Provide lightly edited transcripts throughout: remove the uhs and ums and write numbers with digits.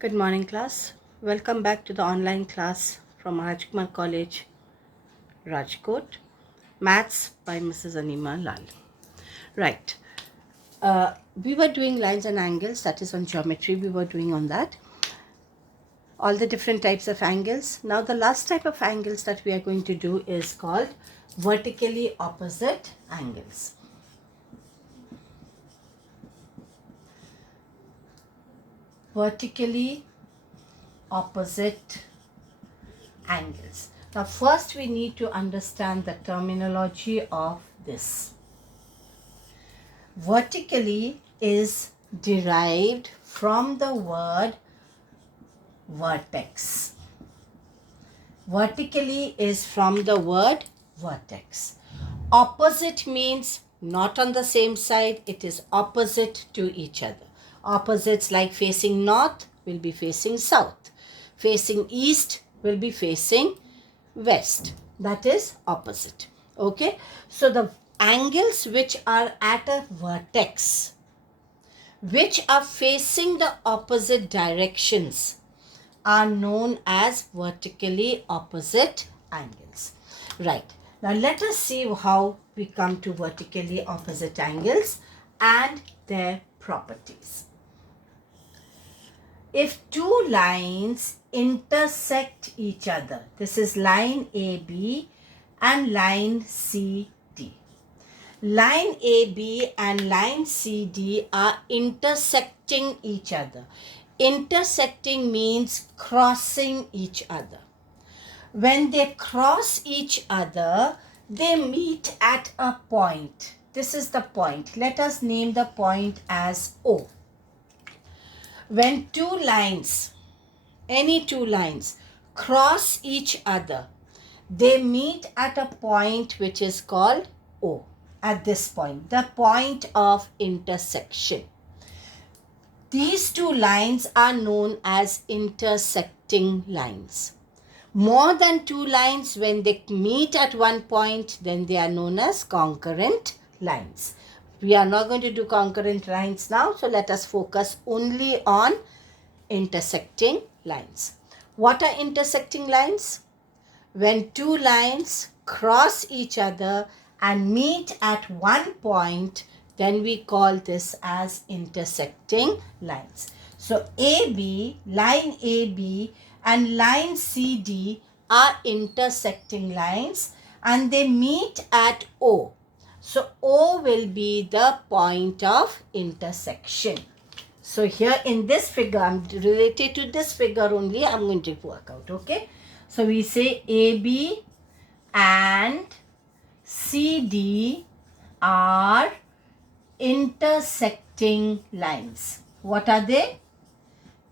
Good morning, class. Welcome back to the online class from Rajkumar College, Rajkot. Maths by Mrs. Anima Lal. Right. We were doing lines and angles, that is on geometry, we were doing on that. All the different types of angles. Now, the last type of angles that we are going to do is called vertically opposite angles. Vertically opposite angles. Now first we need to understand the terminology of this. Vertically is derived from the word vertex. Vertically is from the word vertex. Opposite means not on the same side, it is opposite to each other. Opposites like facing north will be facing south. Facing east will be facing west. That is opposite. Okay. So the angles which are at a vertex, which are facing the opposite directions, are known as vertically opposite angles. Right. Now let us see how we come to vertically opposite angles and their properties. If two lines intersect each other, this is line AB and line CD. Line AB and line CD are intersecting each other. Intersecting means crossing each other. When they cross each other, they meet at a point. This is the point. Let us name the point as O. When two lines, any two lines, cross each other, they meet at a point which is called O. At this point, the point of intersection. These two lines are known as intersecting lines. More than two lines, when they meet at one point, then they are known as concurrent lines. We are not going to do concurrent lines now, so let us focus only on intersecting lines. What are intersecting lines? When two lines cross each other and meet at one point, then we call this as intersecting lines. So line AB and line CD are intersecting lines and they meet at O. So O will be the point of intersection. So here in this figure, I'm related to this figure only, I'm going to work out, okay? So we say AB and CD are intersecting lines. What are they?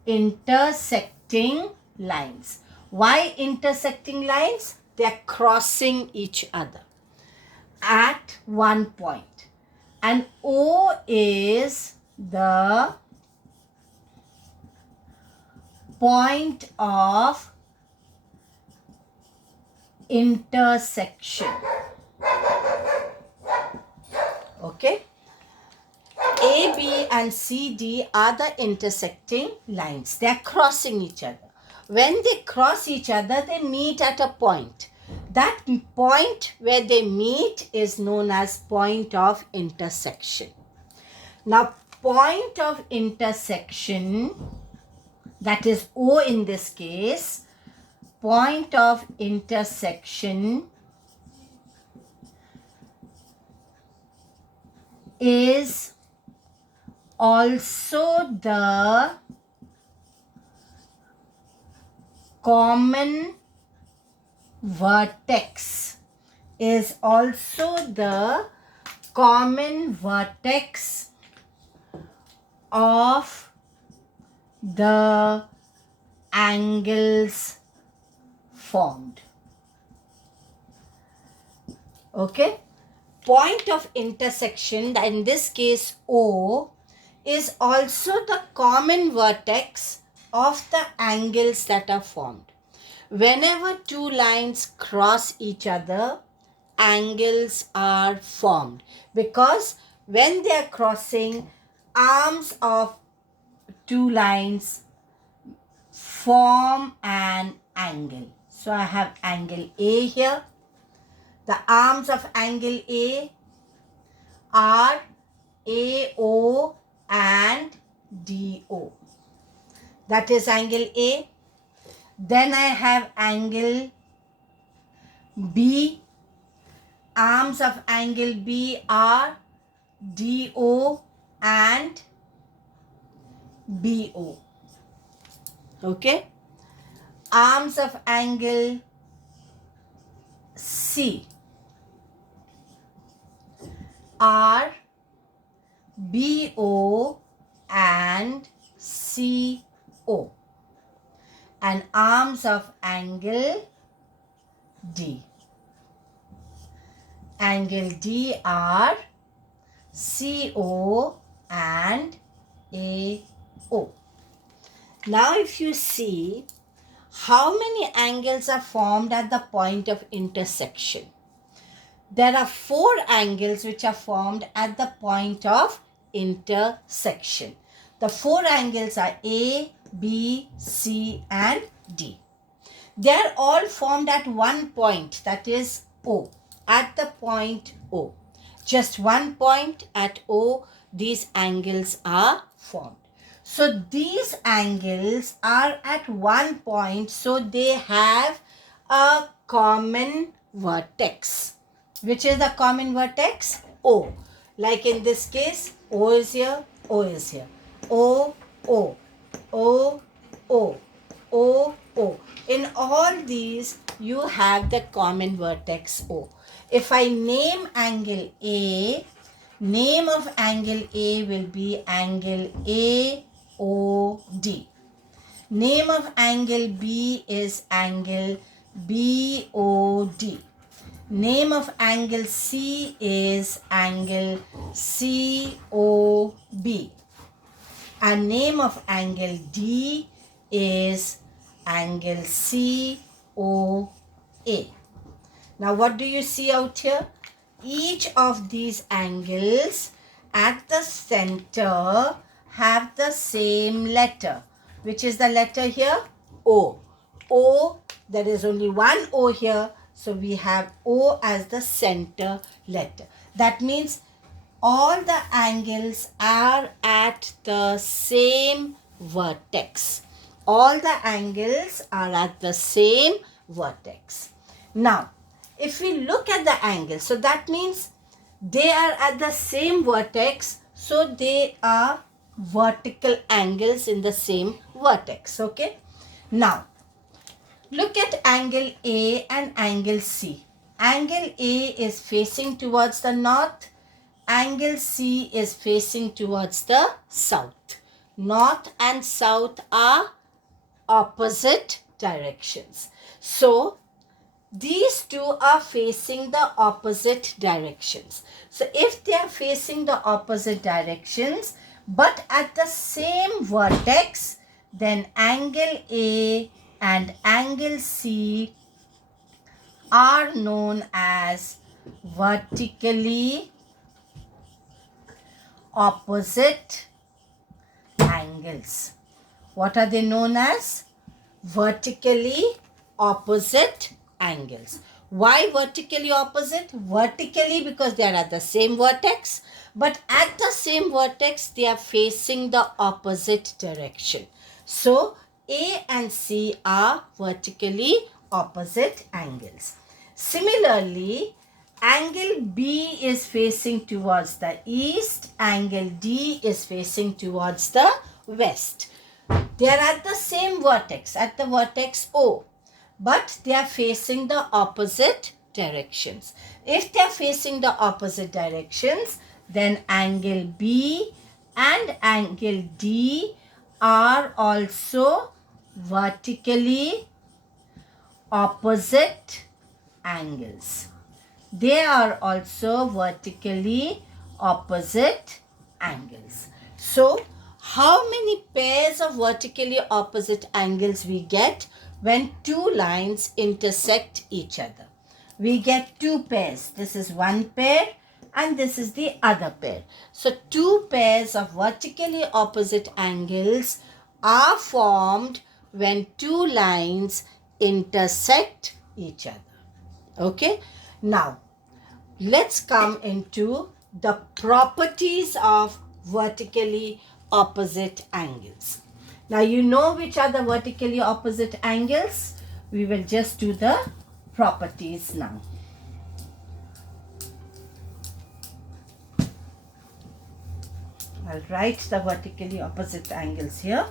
Intersecting lines. Why intersecting lines? They are crossing each other at one point. And O is the point of intersection. Okay. AB and CD are the intersecting lines. They are crossing each other. When they cross each other, they meet at a point. That point where they meet is known as point of intersection. Now, point of intersection, that is O in this case, point of intersection is also the common vertex, is also the common vertex of the angles formed. Okay. Point of intersection, in this case O, is also the common vertex of the angles that are formed. Whenever two lines cross each other, angles are formed because when they are crossing, arms of two lines form an angle. So I have angle A here. The arms of angle A are AO and DO. That is angle A. Then I have angle B. Arms of angle B are DO and BO. Okay. Arms of angle C are BO and CO, and arms of angle D. Angle D are CO and AO. Now if you see how many angles are formed at the point of intersection. There are 4 angles which are formed at the point of intersection. The 4 angles are A, B, C and D. They are all formed at one point, that is O, at the point O. Just one point at O, these angles are formed. So these angles are at one point, so they have a common vertex. Which is the common vertex? O. Like in this case, O is here, O is here. O, O, O, O, O, O. In all these, you have the common vertex O. If I name angle A, name of angle A will be angle AOD. Name of angle B is angle BOD. Name of angle C is angle COB. And name of angle D is angle COA. Now what do you see out here? Each of these angles at the center have the same letter. Which is the letter here? O. O, there is only one O here. So we have O as the center letter. That means all the angles are at the same vertex. All the angles are at the same vertex. Now, if we look at the angles, so that means they are at the same vertex. So they are vertical angles in the same vertex. Okay. Now, look at angle A and angle C. Angle A is facing towards the north. Angle C is facing towards the south. North and south are opposite directions. So, these two are facing the opposite directions. So, if they are facing the opposite directions, but at the same vertex, then angle A and angle C are known as vertically opposite angles. What are they known as? Vertically opposite angles. Why vertically opposite? Vertically because they are at the same vertex, but at the same vertex they are facing the opposite direction. So A and C are vertically opposite angles. Similarly, angle B is facing towards the east, angle D is facing towards the west. They are at the same vertex, at the vertex O, but they are facing the opposite directions. If they are facing the opposite directions, then angle B and angle D are also vertically opposite angles. They are also vertically opposite angles. So, how many pairs of vertically opposite angles we get when two lines intersect each other? We get 2 pairs. This is one pair and this is the other pair. So, 2 pairs of vertically opposite angles are formed when two lines intersect each other. Okay, now let's come into the properties of vertically opposite angles. Now you know which are the vertically opposite angles. We will just do the properties now. I'll write the vertically opposite angles here.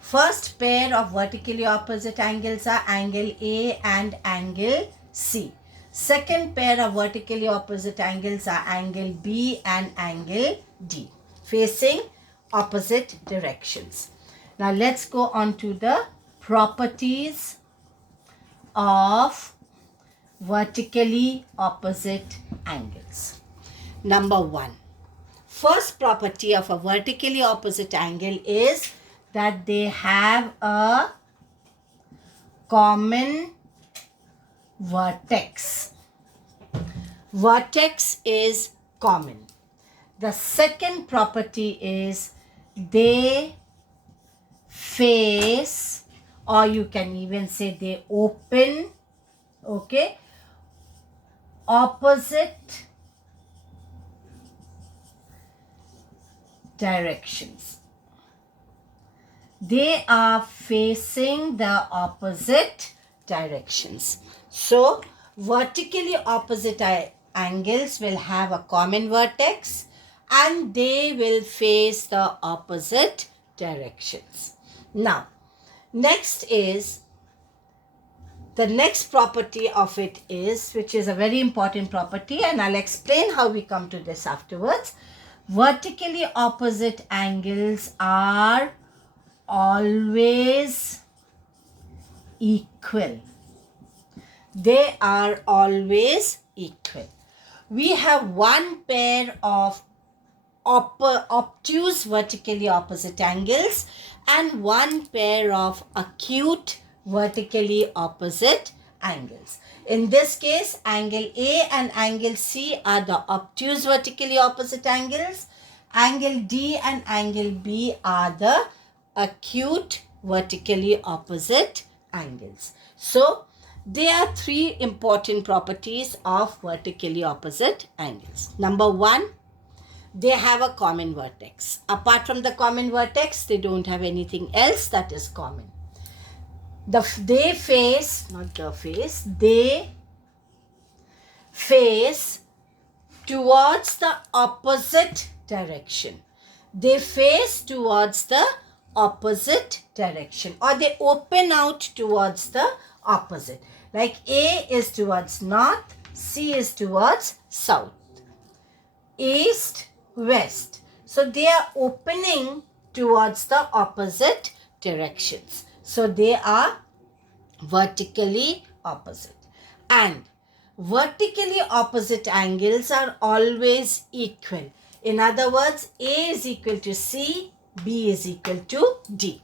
First pair of vertically opposite angles are angle A and angle C. Second pair of vertically opposite angles are angle B and angle D, facing opposite directions. Now let's go on to the properties of vertically opposite angles. Number 1. First property of a vertically opposite angle is that they have a common vertex. Vertex is common. The second property is they face, or you can even say they open, okay, opposite directions. They are facing the opposite directions. So, vertically opposite angles will have a common vertex and they will face the opposite directions. Now, next is, the next property of it is, which is a very important property, and I'll explain how we come to this afterwards. Vertically opposite angles are always equal. They are always equal. We have one pair of obtuse vertically opposite angles and one pair of acute vertically opposite angles. In this case, angle A and angle C are the obtuse vertically opposite angles. Angle D and angle B are the acute vertically opposite angles. So, there are three important properties of vertically opposite angles. Number 1, they have a common vertex. Apart from the common vertex, they don't have anything else that is common. They face towards the opposite direction. They face towards the opposite direction, or they open out towards the opposite. Like A is towards north, C is towards south, east, west. So they are opening towards the opposite directions. So they are vertically opposite. And vertically opposite angles are always equal. In other words, A is equal to C, B is equal to D.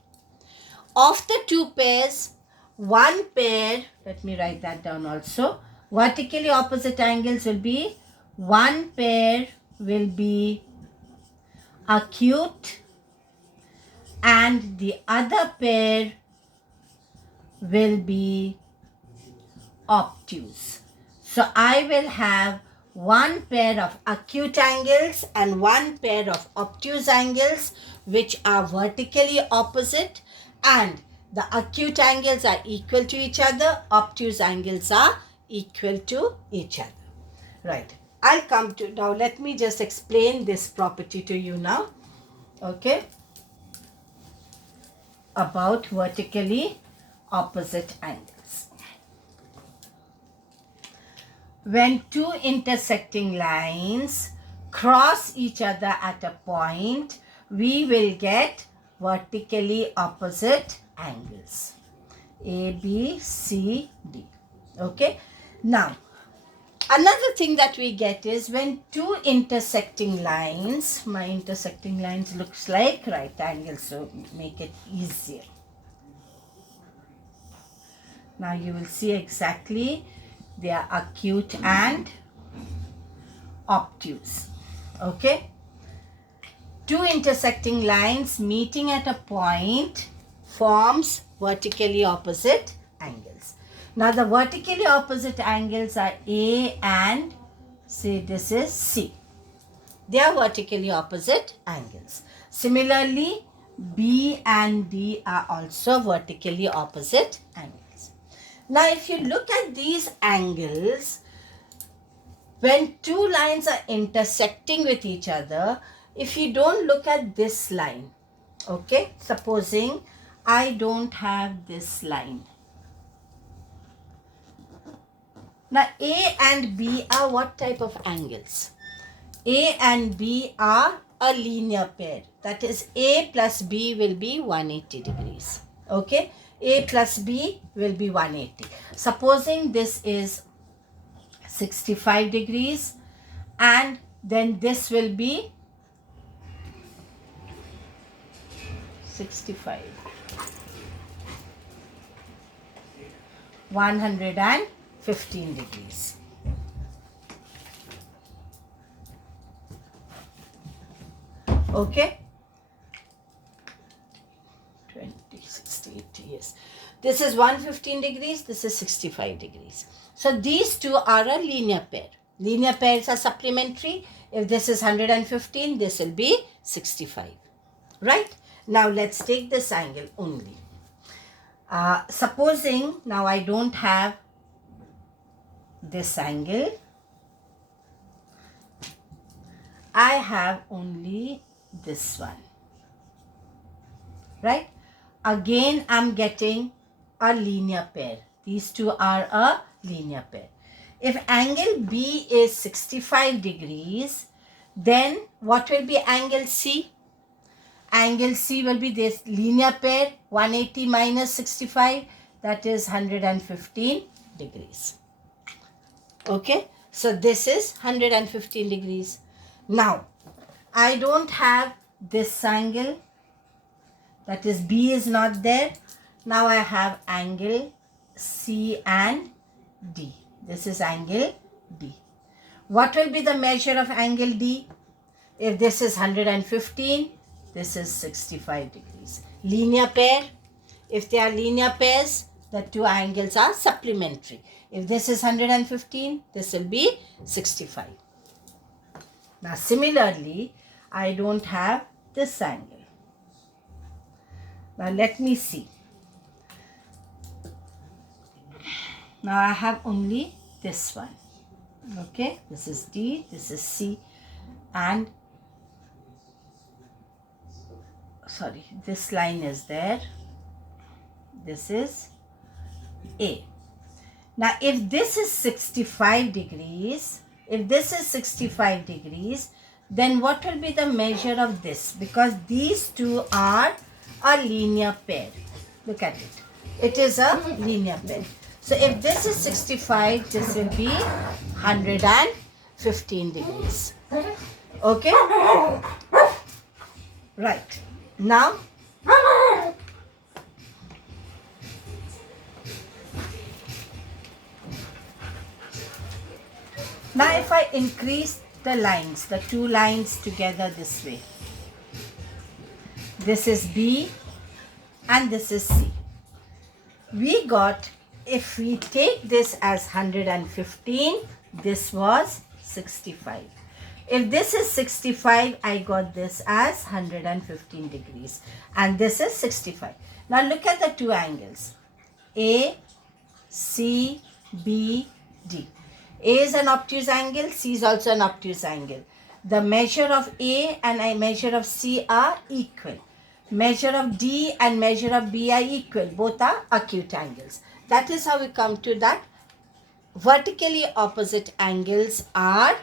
Of the two pairs, one pair, let me write that down also, vertically opposite angles will be, one pair will be acute and the other pair will be obtuse. So I will have one pair of acute angles and one pair of obtuse angles which are vertically opposite, and the acute angles are equal to each other, obtuse angles are equal to each other. Right. I'll come to, now let me just explain this property to you now. Okay. About vertically opposite angles. When two intersecting lines cross each other at a point, we will get vertically opposite angles. A, B, C, D. Okay. Now, another thing that we get is when two intersecting lines, my intersecting lines looks like right angles, so make it easier. Now you will see exactly they are acute and obtuse. Okay. Two intersecting lines meeting at a point forms vertically opposite angles. Now the vertically opposite angles are A and say this is C. They are vertically opposite angles. Similarly, B and D are also vertically opposite angles. Now if you look at these angles, when two lines are intersecting with each other, if you don't look at this line, okay, supposing I don't have this line. Now A and B are what type of angles? A and B are a linear pair. That is A plus B will be 180 degrees. Okay, A plus B will be 180. Supposing this is 65 degrees and then this will be 65, 115 degrees. Okay, 20, 60, 80, yes. This is 115 degrees, this is 65 degrees. So these two are a linear pair. Linear pairs are supplementary. If this is 115, this will be 65. Right? Now let's take this angle only. Supposing now I don't have this angle. I have only this one. Right? Again, I'm getting a linear pair. These two are a linear pair. If angle B is 65 degrees, then what will be angle C? Angle C will be this linear pair, 180 minus 65, that is 115 degrees. Okay, so this is 115 degrees. Now, I don't have this angle, that is B is not there. Now I have angle C and D. This is angle D. What will be the measure of angle D? If this is 115, this is 65 degrees. Linear pair. If they are linear pairs, the two angles are supplementary. If this is 115, this will be 65. Now similarly, I don't have this angle. Now let me see. Now I have only this one. Okay, this is D, this is C, and sorry, this line is there. This is A. Now if this is 65 degrees, then what will be the measure of this? Because these two are a linear pair. Look at it. It is a linear pair. So if this is 65, this will be 115 degrees. Okay? Right. Now, if I increase the lines, the two lines together this way. This is B and this is C. We got, if we take this as 115, this was 65. If this is 65, I got this as 115 degrees. And this is 65. Now look at the two angles. A, C, B, D. A is an obtuse angle, C is also an obtuse angle. The measure of A and a measure of C are equal. Measure of D and measure of B are equal. Both are acute angles. That is how we come to that vertically opposite angles are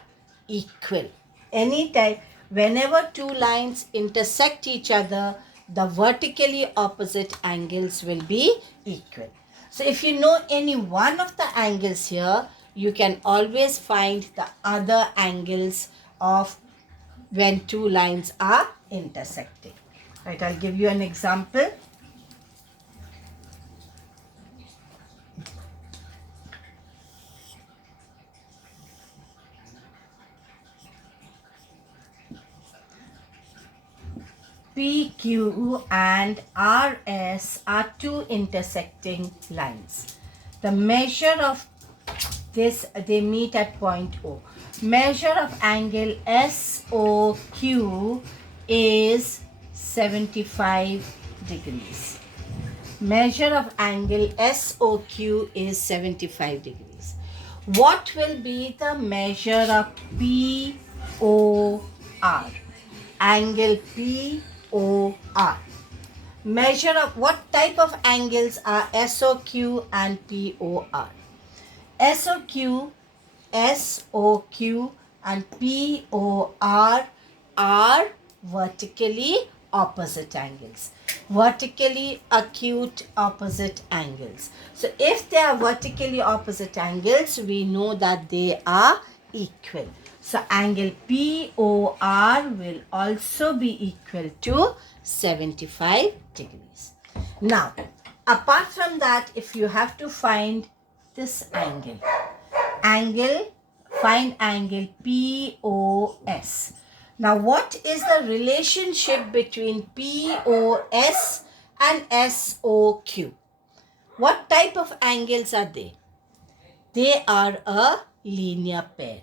equal. Anytime, whenever two lines intersect each other, the vertically opposite angles will be equal. So if you know any one of the angles here, you can always find the other angles of when two lines are intersecting. Right, I'll give you an example. PQ and RS are two intersecting lines. The measure of this, they meet at point O. Measure of angle SOQ is 75 degrees. Measure of angle SOQ is 75 degrees. What will be the measure of POR? Angle POR. Measure of what type of angles are SOQ and POR? SOQ and POR are vertically opposite angles. Vertically acute opposite angles. So if they are vertically opposite angles, we know that they are equal. So angle POR will also be equal to 75 degrees. Now, apart from that, if you have to find this angle, find angle POS. Now, what is the relationship between POS and SOQ? What type of angles are they? They are a linear pair.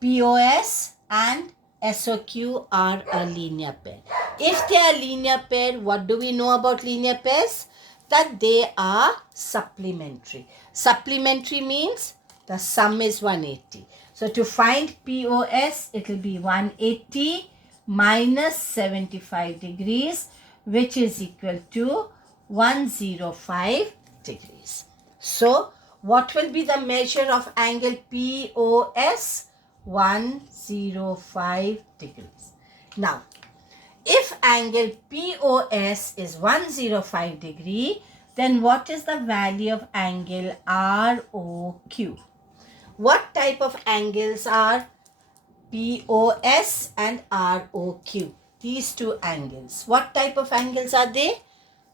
POS and SOQ are a linear pair. If they are linear pair, what do we know about linear pairs? That they are supplementary. Supplementary means the sum is 180. So to find POS, it will be 180 minus 75 degrees, which is equal to 105 degrees. So what will be the measure of angle POS? 105 degrees. Now, if angle POS is 105 degree, then what is the value of angle ROQ? What type of angles are POS and ROQ? These two angles. What type of angles are they?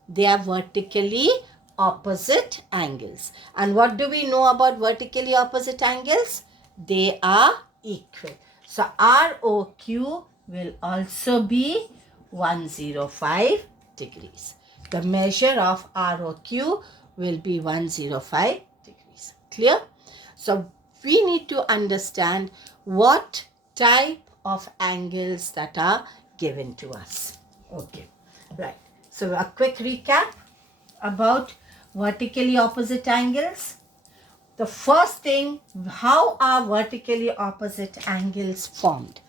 They are vertically opposite angles. And what do we know about vertically opposite angles? They are equal. So ROQ will also be 105 degrees. The measure of ROQ will be 105 degrees. Clear? So we need to understand what type of angles that are given to us. Okay, right. So a quick recap about vertically opposite angles. The first thing, how are vertically opposite angles formed?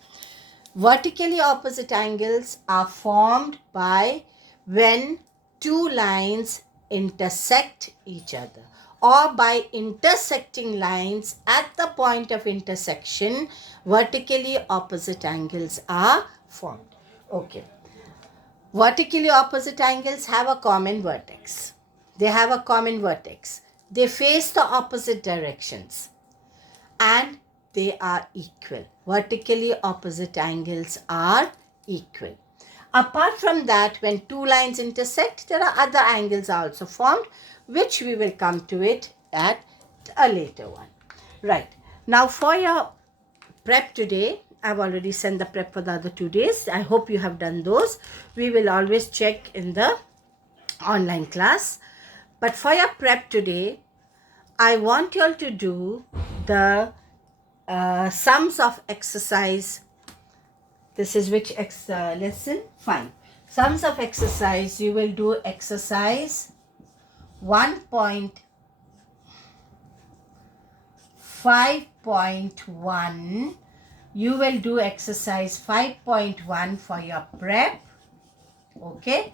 Vertically opposite angles are formed by when two lines intersect each other, or by intersecting lines at the point of intersection, vertically opposite angles are formed. Okay. Vertically opposite angles have a common vertex. They have a common vertex. They face the opposite directions and they are equal. Vertically opposite angles are equal. Apart from that, when two lines intersect, there are other angles also formed, which we will come to it at a later one. Right. Now for your prep today, I've already sent the prep for the other 2 days. I hope you have done those. We will always check in the online class. But for your prep today, I want you all to do the sums of exercise. This is which lesson? Fine. Sums of exercise. You will do exercise 1.5.1. You will do exercise 5.1 for your prep. Okay.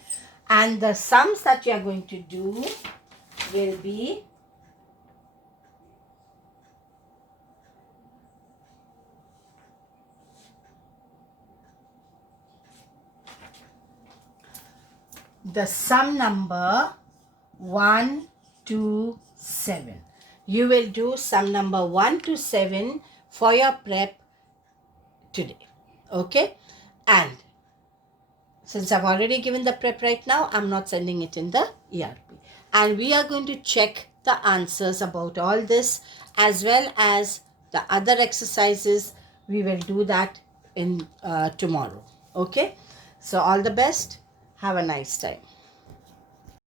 And the sums that you are going to do will be the sum number 1 to 7. You will do sum number 1 to 7 for your prep today. Okay. And since I've already given the prep right now, I'm not sending it in the ERP. And we are going to check the answers about all this as well as the other exercises. We will do that in tomorrow. Okay. So all the best. Have a nice time.